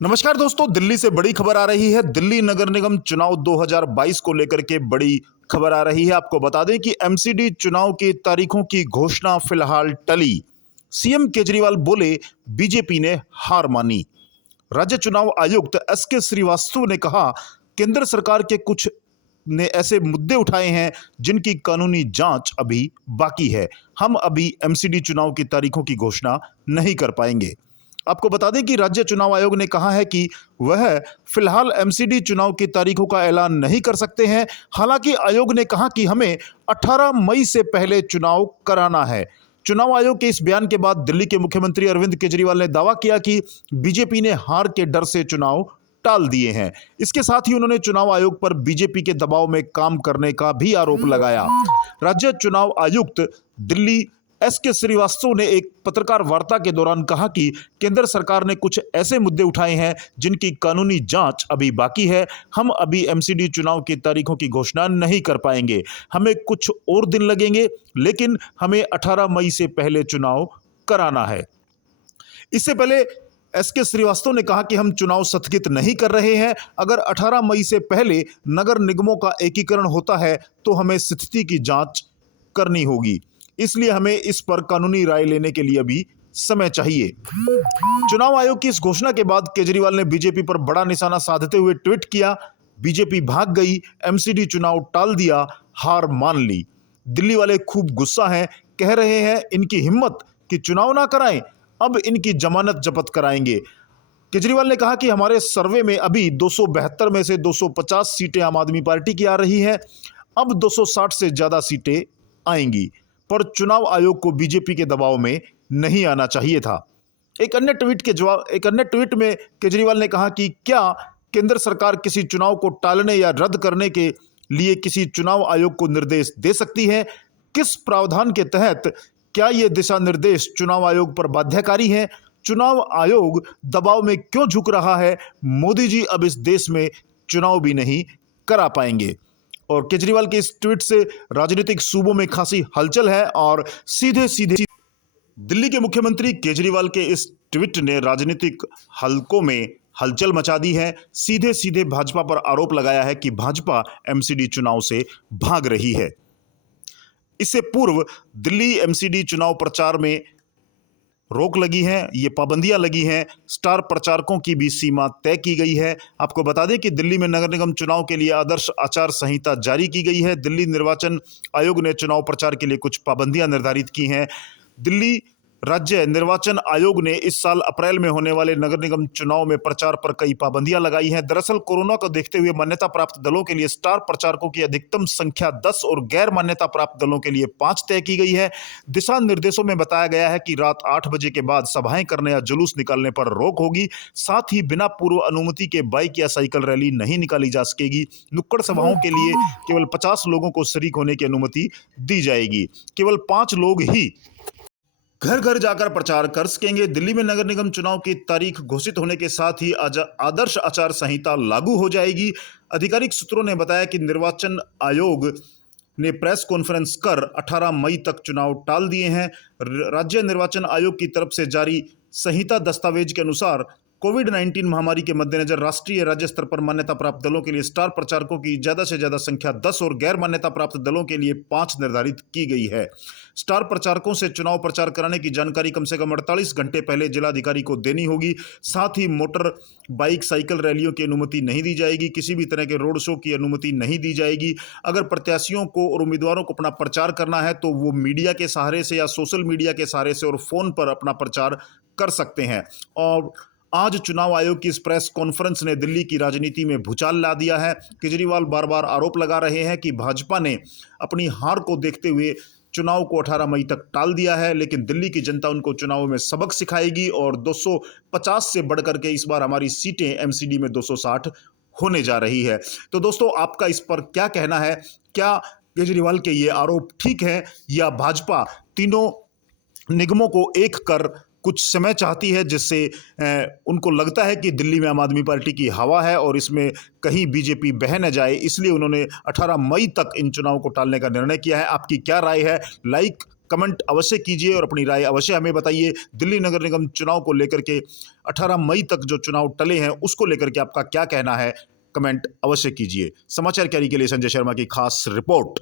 नमस्कार दोस्तों, दिल्ली से बड़ी खबर आ रही है। दिल्ली नगर निगम चुनाव 2022 को लेकर के बड़ी खबर आ रही है। आपको बता दें कि एमसीडी चुनाव की तारीखों की घोषणा फिलहाल टली। सीएम केजरीवाल बोले, बीजेपी ने हार मानी। राज्य चुनाव आयुक्त एसके श्रीवास्तव ने कहा, केंद्र सरकार के कुछ ने ऐसे मुद्दे उठाए हैं जिनकी कानूनी जांच अभी बाकी है। हम अभी एमसीडी चुनाव की तारीखों की घोषणा नहीं कर पाएंगे। आपको बता दें कि राज्य चुनाव आयोग ने कहा है कि वह फिलहाल एमसीडी चुनाव की तारीखों का ऐलान नहीं कर सकते हैं। हालांकि आयोग ने कहा कि हमें 18 मई से पहले चुनाव कराना है। चुनाव आयोग के इस बयान के बाद दिल्ली के मुख्यमंत्री अरविंद केजरीवाल ने दावा किया कि बीजेपी ने हार के डर से चुनाव टाल दिए हैं। इसके साथ ही उन्होंने चुनाव आयोग पर बीजेपी के दबाव में काम करने का भी आरोप लगाया। राज्य चुनाव आयुक्त दिल्ली एसके श्रीवास्तव ने एक पत्रकार वार्ता के दौरान कहा कि केंद्र सरकार ने कुछ ऐसे मुद्दे उठाए हैं जिनकी कानूनी जांच अभी बाकी है। हम अभी एमसीडी चुनाव की तारीखों की घोषणा नहीं कर पाएंगे। हमें कुछ और दिन लगेंगे, लेकिन हमें 18 मई से पहले चुनाव कराना है। इससे पहले एसके श्रीवास्तव ने कहा कि हम चुनाव स्थगित नहीं कर रहे हैं। अगर 18 मई से पहले नगर निगमों का एकीकरण होता है तो हमें स्थिति की जांच करनी होगी, इसलिए हमें इस पर कानूनी राय लेने के लिए भी समय चाहिए। चुनाव आयोग की इस घोषणा के बाद केजरीवाल ने बीजेपी पर बड़ा निशाना साधते हुए ट्वीट किया, बीजेपी भाग गई, एमसीडी चुनाव टाल दिया, हार मान ली। दिल्ली वाले खूब गुस्सा हैं, कह रहे हैं इनकी हिम्मत कि चुनाव ना कराएं, अब इनकी जमानत जब्त कराएंगे। केजरीवाल ने कहा कि हमारे सर्वे में अभी 272 में से 250 सीटें आम आदमी पार्टी की आ रही हैं, अब 260 से ज्यादा सीटें आएंगी, पर चुनाव आयोग को बीजेपी के दबाव में नहीं आना चाहिए था। एक अन्य ट्वीट में केजरीवाल ने कहा कि क्या केंद्र सरकार किसी चुनाव को टालने या रद्द करने के लिए किसी चुनाव आयोग को निर्देश दे सकती है? किस प्रावधान के तहत? क्या ये दिशा निर्देश चुनाव आयोग पर बाध्यकारी हैं? चुनाव आयोग दबाव में क्यों झुक रहा है? मोदी जी अब इस देश में चुनाव भी नहीं करा पाएंगे। और केजरीवाल के इस ट्वीट से राजनीतिक सूबों में खासी हलचल है और सीधे सीधे दिल्ली के मुख्यमंत्री केजरीवाल के इस ट्वीट ने राजनीतिक हलकों में हलचल मचा दी है। सीधे सीधे भाजपा पर आरोप लगाया है कि भाजपा एमसीडी चुनाव से भाग रही है। इससे पूर्व दिल्ली एमसीडी चुनाव प्रचार में रोक लगी है, ये पाबंदियां लगी हैं। स्टार प्रचारकों की भी सीमा तय की गई है। आपको बता दें कि दिल्ली में नगर निगम चुनाव के लिए आदर्श आचार संहिता जारी की गई है। दिल्ली निर्वाचन आयोग ने चुनाव प्रचार के लिए कुछ पाबंदियां निर्धारित की हैं। दिल्ली राज्य निर्वाचन आयोग ने इस साल अप्रैल में होने वाले नगर निगम चुनाव में प्रचार पर कई पाबंदियां लगाई हैं। दरअसल कोरोना को देखते हुए मान्यता प्राप्त दलों के लिए स्टार प्रचारकों की अधिकतम संख्या 10 और गैर मान्यता प्राप्त दलों के लिए 5 तय की गई है। दिशा निर्देशों में बताया गया है कि रात 8 बजे के बाद सभाएं करने या जुलूस निकालने पर रोक होगी। साथ ही बिना पूर्व अनुमति के बाइक या साइकिल रैली नहीं निकाली जा सकेगी। नुक्कड़ सभाओं के लिए केवल 50 लोगों को शरीक होने की अनुमति दी जाएगी। केवल 5 लोग ही घर घर जाकर प्रचार कर सकेंगे। दिल्ली में नगर निगम चुनाव की तारीख घोषित होने के साथ ही आदर्श आचार संहिता लागू हो जाएगी। आधिकारिक सूत्रों ने बताया कि निर्वाचन आयोग ने प्रेस कॉन्फ्रेंस कर 18 मई तक चुनाव टाल दिए हैं। राज्य निर्वाचन आयोग की तरफ से जारी संहिता दस्तावेज के अनुसार कोविड-19 महामारी के मद्देनजर राष्ट्रीय राज्य स्तर पर मान्यता प्राप्त दलों के लिए स्टार प्रचारकों की ज्यादा से ज्यादा संख्या 10 और गैर मान्यता प्राप्त दलों के लिए 5 निर्धारित की गई है। स्टार प्रचारकों से चुनाव प्रचार कराने की जानकारी कम से कम 48 घंटे पहले जिलाधिकारी को देनी होगी। साथ ही मोटर बाइक साइकिल रैलियों की अनुमति नहीं दी जाएगी। किसी भी तरह के रोड शो की अनुमति नहीं दी जाएगी। अगर प्रत्याशियों को और उम्मीदवारों को अपना प्रचार करना है तो वो मीडिया के सहारे से या सोशल मीडिया के सहारे से और फोन पर अपना प्रचार कर सकते हैं। और आज चुनाव आयोग की इस प्रेस कॉन्फ्रेंस ने दिल्ली की राजनीति में भूचाल ला दिया है। केजरीवाल बार बार आरोप लगा रहे हैं कि भाजपा ने अपनी हार को देखते हुए चुनाव को 18 मई तक टाल दिया है, लेकिन दिल्ली की जनता उनको चुनाव में सबक सिखाएगी और 250 से बढ़कर के इस बार हमारी सीटें एमसीडी में 260 होने जा रही है। तो दोस्तों, आपका इस पर क्या कहना है? क्या केजरीवाल के ये आरोप ठीक है या भाजपा तीनों निगमों को एक कर कुछ समय चाहती है, जिससे उनको लगता है कि दिल्ली में आम आदमी पार्टी की हवा है और इसमें कहीं बीजेपी बह न जाए, इसलिए उन्होंने 18 मई तक इन चुनाव को टालने का निर्णय किया है। आपकी क्या राय है? लाइक कमेंट अवश्य कीजिए और अपनी राय अवश्य हमें बताइए। दिल्ली नगर निगम चुनाव को लेकर के 18 मई तक जो चुनाव टले हैं उसको लेकर के आपका क्या कहना है, कमेंट अवश्य कीजिए। समाचार कैरी के लिए संजय शर्मा की खास रिपोर्ट।